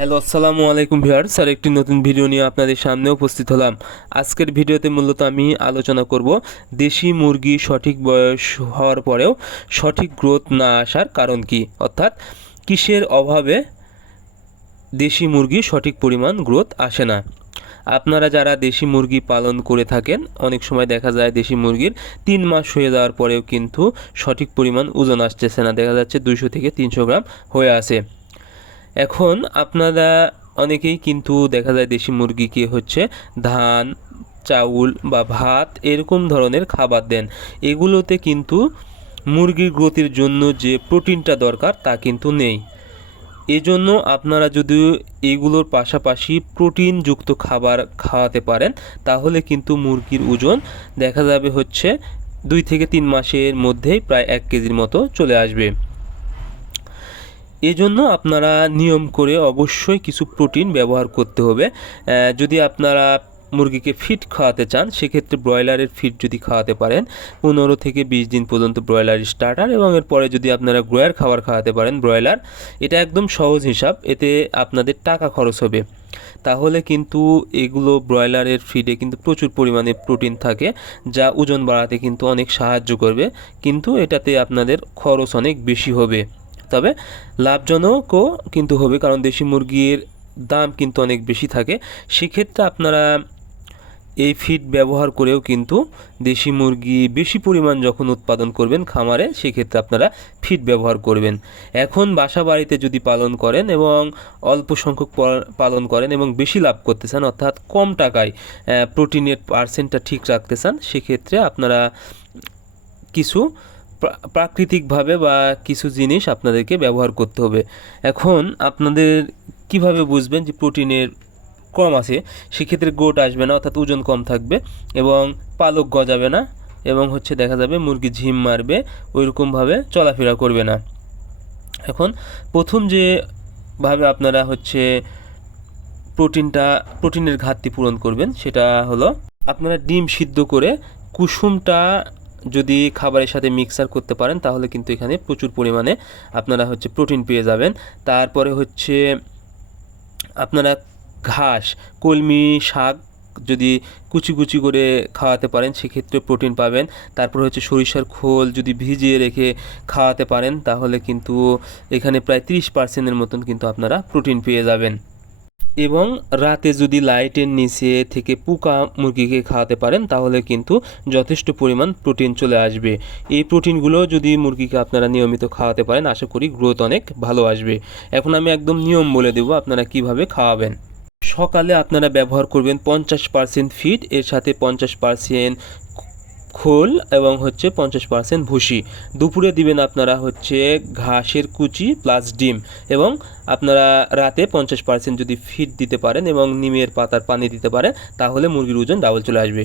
Hello, আসসালামু আলাইকুম viewers. আর একটি নতুন ভিডিও নিয়ে আপনাদের সামনে উপস্থিত হলাম। আজকের ভিডিওতে মূলত আমি আলোচনা করব দেশি মুরগি সঠিক বয়স হওয়ার পরেও সঠিক গ্রোথ না আসার কারণ কি, অর্থাৎ কিসের অভাবে দেশি মুরগি সঠিক পরিমাণ গ্রোথ আসে না। আপনারা যারা দেশি মুরগি পালন করে থাকেন, অনেক সময় দেখা যায় দেশি মুরগির 3 মাস হয়ে যাওয়ার পরেও কিন্তু সঠিক পরিমাণ ওজন আসতেছে না, দেখা যাচ্ছে 200 থেকে 300 গ্রাম হয়ে আসে। এখন আপনারা অনেকেই কিন্তু দেখা যায় দেশি মুরগিকে ধান, চাউল বা ভাত এরকম ধরনের খাবার দেন। এগুলোতে কিন্তু মুরগির গ্রোথের জন্য যে প্রোটিনটা দরকার তা কিন্তু নেই। এজন্য আপনারা যদি এগুলোর পাশাপাশি প্রোটিনযুক্ত খাবার খাওয়াতে পারেন, তাহলে কিন্তু মুরগির ওজন দেখা যাবে 2 থেকে 3 মাসের মধ্যেই প্রায় 1 কেজির মতো চলে আসবে। এজন্য আপনারা নিয়ম করে অবশ্যই কিছু প্রোটিন ব্যবহার করতে হবে। যদি আপনারা মুরগিকে ফিড খাওয়াতে চান, সেক্ষেত্রে ব্রয়লারের ফিড যদি খাওয়াতে পারেন 15 থেকে 20 দিন পর্যন্ত ব্রয়লার স্টার্টার, এবং এরপরে যদি আপনারা গ্রোয়ার খাবার খাওয়াতে পারেন ব্রয়লার, এটা একদম সহজ হিসাব, এতে আপনাদের টাকা খরচ হবে। তাহলে কিন্তু এগুলো ব্রয়লারের ফিডে কিন্তু প্রচুর পরিমাণে প্রোটিন থাকে, যা ওজন বাড়াতে কিন্তু অনেক সাহায্য করবে, কিন্তু এটাতে আপনাদের খরচ অনেক বেশি হবে। তবে লাভজনকও কিন্তু হবে, কারণ দেশি মুরগির দাম কিন্তু অনেক বেশি থাকে। সেক্ষেত্রে আপনারা এই ফিড ব্যবহার করেও কিন্তু দেশি মুরগি বেশি পরিমাণ যখন উৎপাদন করবেন খামারে, সেক্ষেত্রে আপনারা ফিড ব্যবহার করবেন। এখন বাসা বাড়িতে যদি পালন করেন এবং অল্প সংখ্যক পালন করেন এবং বেশি লাভ করতে চান, অর্থাৎ কম টাকায় প্রোটিনের পার্সেন্টটা ঠিক রাখতে চান, সেক্ষেত্রে আপনারা কিছু প্রাকৃতিকভাবে বা কিছু জিনিস আপনাদেরকে ব্যবহার করতে হবে। এখন আপনাদের কিভাবে বুঝবেন যে প্রোটিনের কম আছে? সেক্ষেত্রে গ্রোথ আসবে না, অর্থাৎ ওজন কম থাকবে এবং পালক গজাবে না, এবং দেখা যাবে মুরগি ঝিম মারবে, ওইরকমভাবে চলাফেরা করবে না। এখন প্রথম যেভাবে আপনারা প্রোটিনের ঘাটতি পূরণ করবেন, সেটা হলো আপনারা ডিম সিদ্ধ করে কুসুমটা যদি খাবারের সাথে মিক্সার করতে পারেন, তাহলে কিন্তু এখানে প্রচুর পরিমাণে আপনারা প্রোটিন পেয়ে যাবেন। তারপরে আপনারা ঘাস, কলমি শাক যদি কুচি কুচি করে খাওয়াতে পারেন, সেক্ষেত্রে প্রোটিন পাবেন। তারপর সরিষার খোল যদি ভিজিয়ে রেখে খাওয়াতে পারেন, তাহলে কিন্তু এখানে প্রায় 30% মতন কিন্তু আপনারা প্রোটিন পেয়ে যাবেন। এবং রাতে যদি লাইটের নিচে থেকে পোকা মুরগিকে খাওয়াতে পারেন, তাহলে কিন্তু যথেষ্ট পরিমাণ প্রোটিন চলে আসবে। এই প্রোটিনগুলো যদি মুরগিকে আপনারা নিয়মিত খাওয়াতে পারেন, আশা করি গ্রোথ অনেক ভালো আসবে। এখন আমি একদম নিয়ম বলে দেব আপনারা কিভাবে খাওয়াবেন। সকালে আপনারা ব্যবহার করবেন 50% ফিড, এর সাথে 50% খোল এবং 50% ভুসি। দুপুরে দিবেন আপনারা ঘাসের কুচি প্লাস ডিম, এবং আপনারা রাতে 50% যদি ফিড দিতে পারেন এবং নিমের পাতার পানি দিতে পারেন, তাহলে মুরগির ওজন ডাবল চলে আসবে।